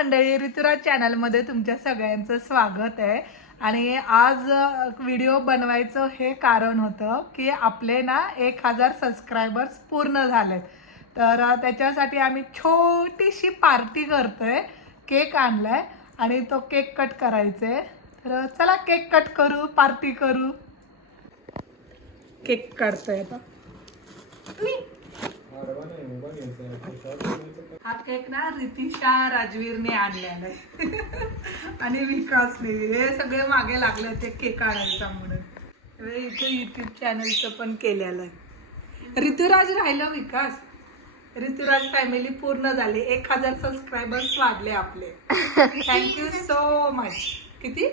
मंडळी, ऋतुराज चॅनलमध्ये तुमच्या सगळ्यांचं स्वागत आहे. आणि आज व्हिडिओ बनवायचं हे कारण होतं की आपले ना 1000 सबस्क्रायबर्स पूर्ण झालेत. तर त्याच्यासाठी आम्ही छोटीशी पार्टी करतोय. केक आणलाय आणि तो केक कट करायचे. तर चला केक कट करू, पार्टी करू. केक काढतोय आता. हा केक ना रितिशा राजवीरने आणलेला आहे आणि विकासने. हे सगळे मागे लागले होते केक आणायचा म्हणून. इथे युट्यूब चॅनलचं पण केलेलं आहे. ऋतुराज राहिलं विकास. ऋतुराज फॅमिली पूर्ण झाली. 1000 सबस्क्रायबर्स वाढले आपले. Thank you so much. किती?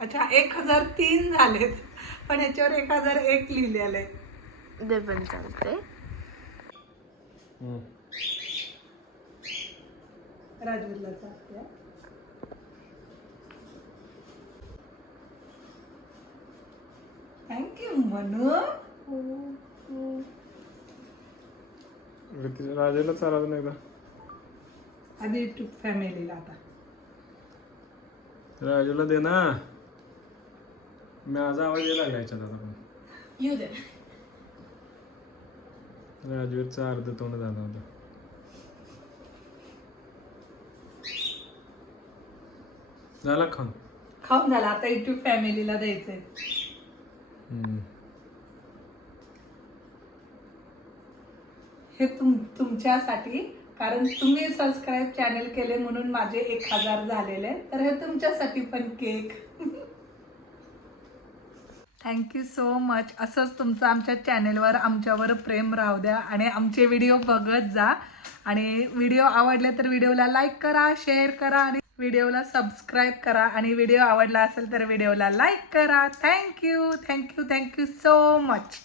अच्छा 1003 झालेत, पण ह्याच्यावर 1001 लिहिलेलं आहे. ते पण चालतंय. राजवीरला चालते. थँक्यू म्हणू. राजेला चालत नाही का आधी युट्यूब फॅमिलीला. आता राजूला दे ना. माझा आवाज यायला लागला याच्यात आता पण. येऊ दे. राजवीरचा अर्ध तोंड झाला होता. झाला खाऊन. खाऊन झाला. आता युट्यूब फॅमिलीला द्यायचंय. हे तुमच्यासाठी, कारण तुम्ही सबस्क्राईब चॅनल केले म्हणून माझे 1000 झालेले. तर हे तुमच्यासाठी पण केक. Thank you so much. असंच तुमचं आमच्या चॅनेलवर आमच्यावर प्रेम राहू द्या आणि आमचे व्हिडिओ बघत जा. आणि व्हिडिओ आवडले तर व्हिडिओला लाईक करा, शेअर करा आणि व्हिडिओला सबस्क्राईब करा. आणि व्हिडिओ आवडला असेल तर व्हिडिओला लाईक करा. Thank you thank you thank you so much.